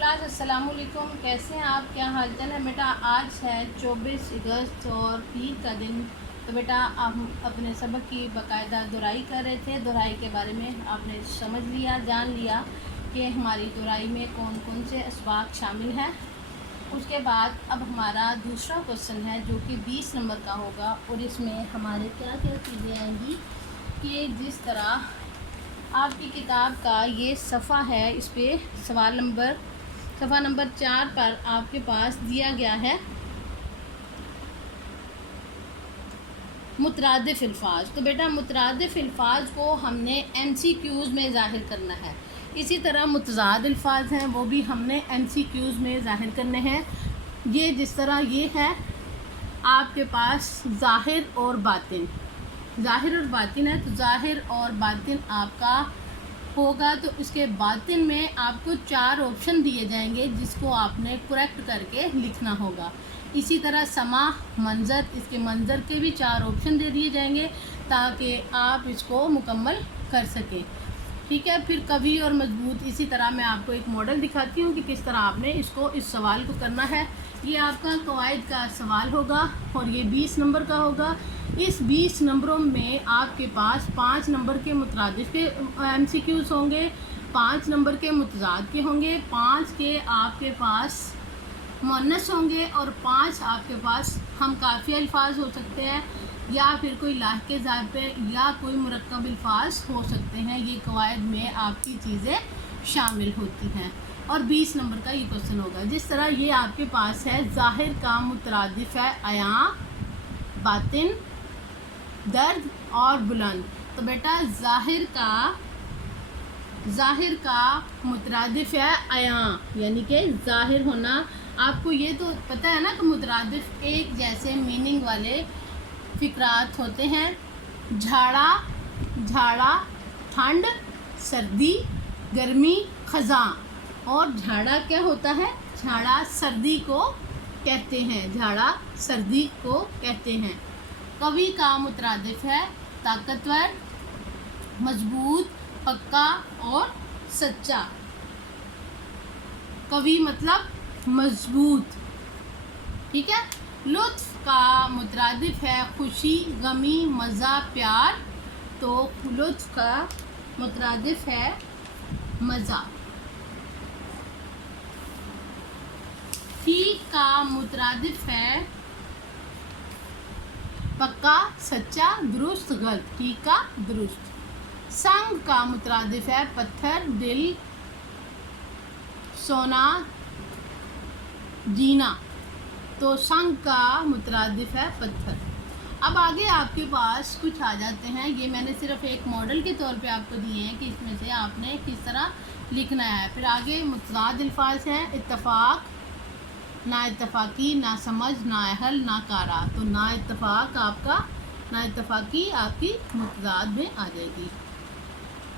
Class अस्सलाम वालेकुम। कैसे हैं आप? क्या हाल चाल है बेटा? आज है 24 अगस्त और पीर का दिन। तो बेटा हम अपने सबक की बाकायदा दोहराई कर रहे थे। दोहराई के बारे में आपने समझ लिया, जान लिया कि हमारी दोहराई में कौन कौन से असबाक शामिल हैं। उसके बाद अब हमारा दूसरा क्वेश्चन है जो कि 20 नंबर का होगा और इसमें हमारे क्या क्या चीज़ें आएंगी कि जिस तरह आपकी किताब का ये सफ़ा है, इस पे सफ़ा नंबर 4 पर आपके पास दिया गया है मुतरादिफ़ अल्फाज। तो बेटा मुतरादिफ़ अल्फाज को हमने MCQs में ज़ाहिर करना है। इसी तरह मुतज़ाद अल्फाज हैं वो भी हमने MCQs में ज़ाहिर करने हैं। ये जिस तरह ये है आपके पास ज़ाहिर और बातिन, ज़ाहिर और बातिन है। तो ज़ाहिर और बातिन आपका होगा तो इसके बातिन में आपको 4 ऑप्शन दिए जाएंगे जिसको आपने करेक्ट करके लिखना होगा। इसी तरह समा, मंज़र, इसके मंज़र के भी 4 ऑप्शन दे दिए जाएंगे ताकि आप इसको मुकम्मल कर सकें। ठीक है, फिर कवि और मजबूत। इसी तरह मैं आपको एक मॉडल दिखाती हूँ कि किस तरह आपने इस सवाल को करना है। ये आपका कवायद का सवाल होगा और ये 20 नंबर का होगा। इस 20 नंबरों में आपके पास 5 नंबर के मुतरादिफ के MCQs होंगे, 5 नंबर के मुतज़ाद के होंगे, 5 के आपके पास मुअन्नस होंगे और 5 आपके पास हम काफ़ी अल्फाज हो सकते हैं या फिर कोई लाहके ज़ाइफ़े या कोई मुरक्कब अल्फाज हो सकते हैं। ये कवायद में आपकी चीज़ें शामिल होती हैं और 20 नंबर का ये क्वेश्चन होगा। जिस तरह ये आपके पास है ज़ाहिर का मुतरादिफ है अयां, बातिन, दर्द और बुलंद। तो बेटा ज़ाहिर का मुतरादिफ है अयां यानी कि ज़ाहिर होना। आपको ये तो पता है ना कि मुतरादिफ एक जैसे मीनिंग वाले फ़िक्रात होते हैं। झाड़ा ठंड, सर्दी, गर्मी, ख़ज़ां। और झाड़ा क्या होता है? झाड़ा सर्दी को कहते हैं, झाड़ा सर्दी को कहते हैं। कवि का मुतरादिफ है ताकतवर, मजबूत, पक्का और सच्चा। कवि मतलब मजबूत। ठीक है। लुत्फ़ का मुतरादिफ है खुशी, गमी, मज़ा, प्यार। तो लुत्फ़ का मुतरादिफ है मज़ा। ठीक का मुतरादिफ है पक्का, सच्चा, दुरुस्त, गलत। ठीक का दुरुस्त। संग का मुतरादिफ है पत्थर, दिल, सोना, जीना। तो संग का मुतरादिफ है पत्थर। अब आगे आपके पास कुछ आ जाते हैं। ये मैंने सिर्फ एक मॉडल के तौर पे आपको दिए हैं कि इसमें से आपने किस तरह लिखना है। फिर आगे मुतज़ाद अल्फाज हैं इत्तफ़ाक़, ना इत्तफ़ाक़ी, ना समझ, ना अहल, ना कारा। तो ना इत्तफ़ाक़ी आपकी मुतज़ाद में आ जाएगी।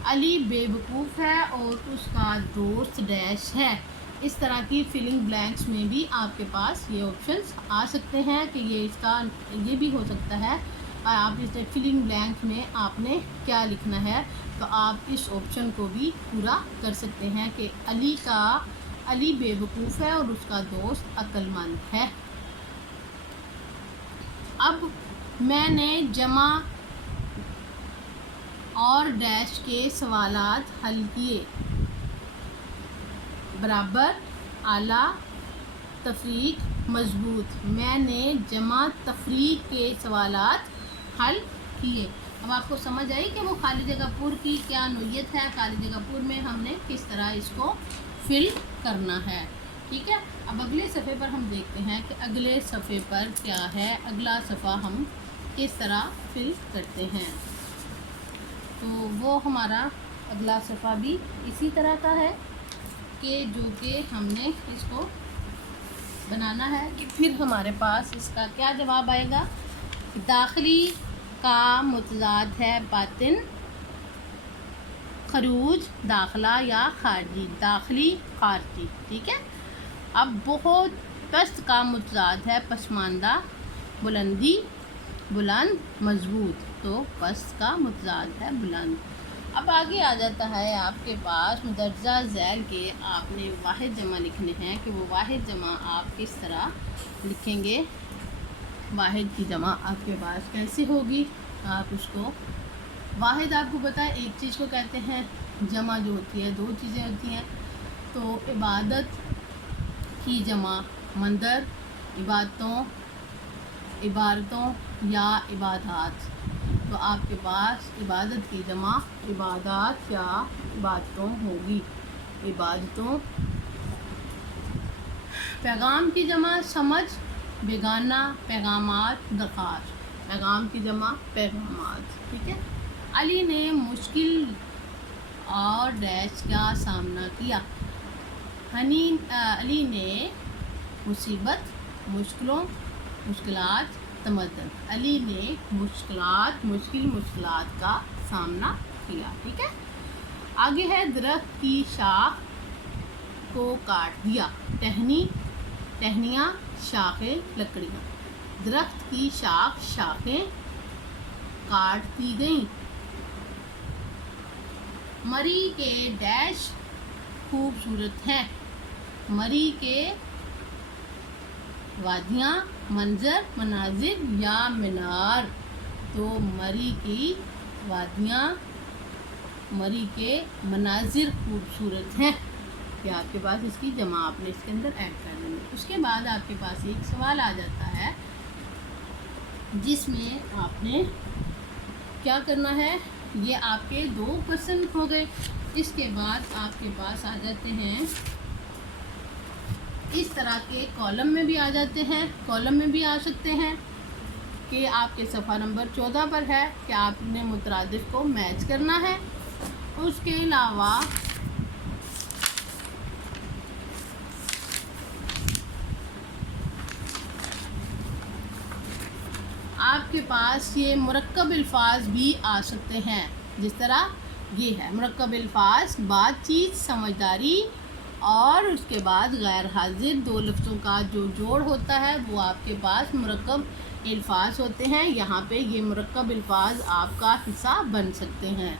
अली बेवकूफ़ है और उसका दोस्त डैश है। इस तरह की फिलिंग ब्लैंक्स में भी आपके पास ये ऑप्शंस आ सकते हैं कि ये भी हो सकता है। आप इस फिलिंग ब्लैंक में आपने क्या लिखना है तो आप इस ऑप्शन को भी पूरा कर सकते हैं कि अली बेवकूफ़ है और उसका दोस्त अक्लमंद है। अब मैंने जमा और डैश के सवालात हल किए। बराबर, आला, तफरीक, मजबूत। मैंने जमा तफरीक के सवालात हल किए। अब आपको समझ आई कि वो खाली जगह पुर की क्या नोयत है, खाली जगह पुर में हमने किस तरह इसको फिल करना है। ठीक है। अब अगले सफ़े पर हम देखते हैं कि अगले सफ़े पर क्या है, अगला सफ़ा हम किस तरह फिल करते हैं। तो वो हमारा अगला सफ़ा भी इसी तरह का है कि हमने इसको बनाना है कि फिर हमारे पास इसका क्या जवाब आएगा। दाखिली का मुतज़ाद है बातिन, खरूज, दाखिला या खारजी, दाखिली, खारजी। ठीक है। अब बहुत पस्त का मुतज़ाद है पसमानदा, बुलंदी, बुलंद, मजबूत। तो पस्त का मुतज़ाद है बुलंद। اب آگے آ جاتا ہے آپ کے پاس مدرجہ ذیل کے آپ نے واحد جمع لکھنے ہیں کہ وہ واحد جمع آپ کس طرح لکھیں گے، واحد کی جمع آپ کے پاس کیسے ہوگی. آپ اس کو واحد آپ کو پتہ ہے ایک چیز کو کہتے ہیں، جمع جو ہوتی ہے دو چیزیں ہوتی ہیں. تو عبادت کی جمع مندر، عبارتوں یا عبادات. تو آپ کے پاس عبادت کی جمع عبادات یا عبادتوں ہوگی، عبادتوں. پیغام کی جمع سمجھ، بیگانہ، پیغامات، درخواست. پیغام کی جمع پیغامات. ٹھیک ہے. علی نے مشکل اور ڈیش کا سامنا کیا. علی نے مصیبت، مشکلات، تمدن. علی نے مشکلات کا سامنا کیا. ٹھیک ہے. آگے ہے درخت کی شاخ کو کاٹ دیا. ٹہنیاں، شاخیں، لکڑیاں. درخت کی شاخیں کاٹ دی گئیں. مری کے ڈیش خوبصورت ہیں. مری کے وادیاں، مناظر یا مینار. تو مری کی وادیاں، مری کے مناظر خوبصورت ہیں. کہ آپ کے پاس اس کی جمع آپ نے اس کے اندر ایڈ کر دیں گے. اس کے بعد آپ کے پاس ایک سوال آ جاتا ہے جس میں آپ نے کیا کرنا ہے. یہ آپ کے 2 کویسچن ہو گئے. اس کے بعد آپ کے پاس آ جاتے ہیں اس طرح کے کالم میں بھی آ جاتے ہیں، کالم میں بھی آ سکتے ہیں کہ آپ کے صفحہ نمبر 14 پر ہے کہ آپ نے مترادف کو میچ کرنا ہے. اس کے علاوہ آپ کے پاس یہ مرکب الفاظ بھی آ سکتے ہیں. جس طرح یہ ہے مرکب الفاظ، بات چیت، سمجھداری اور اس کے بعد غیر حاضر. 2 لفظوں کا جو جوڑ ہوتا ہے وہ آپ کے پاس مرکب الفاظ ہوتے ہیں. یہاں پہ یہ مرکب الفاظ آپ کا حصہ بن سکتے ہیں.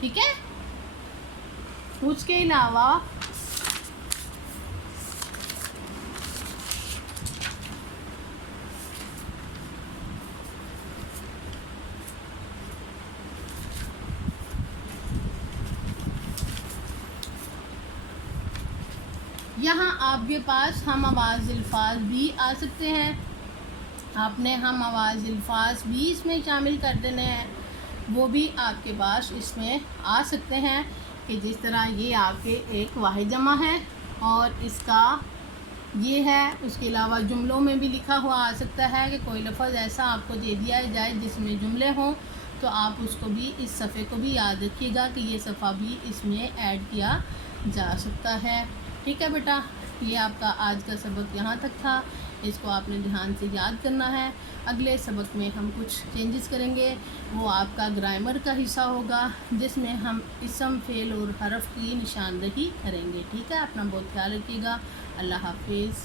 ٹھیک ہے. اس کے علاوہ یہاں آپ کے پاس ہم آواز الفاظ بھی آ سکتے ہیں. آپ نے ہم آواز الفاظ بھی اس میں شامل کر دینے ہیں. وہ بھی آپ کے پاس اس میں آ سکتے ہیں کہ جس طرح یہ آپ کے ایک واحد جمع ہے اور اس کا یہ ہے. اس کے علاوہ جملوں میں بھی لکھا ہوا آ سکتا ہے کہ کوئی لفظ ایسا آپ کو دے دیا جائے جس میں جملے ہوں، تو آپ اس کو بھی اس صفحے کو بھی یاد رکھیے گا کہ یہ صفحہ بھی اس میں ایڈ کیا جا سکتا ہے. ٹھیک ہے بیٹا. یہ آپ کا آج کا سبق یہاں تک تھا. اس کو آپ نے دھیان سے یاد کرنا ہے. اگلے سبق میں ہم کچھ چینجز کریں گے. وہ آپ کا گرامر کا حصہ ہوگا جس میں ہم اسم، فعل اور حرف کی نشاندہی کریں گے. ٹھیک ہے. اپنا بہت خیال رکھیے گا. اللہ حافظ.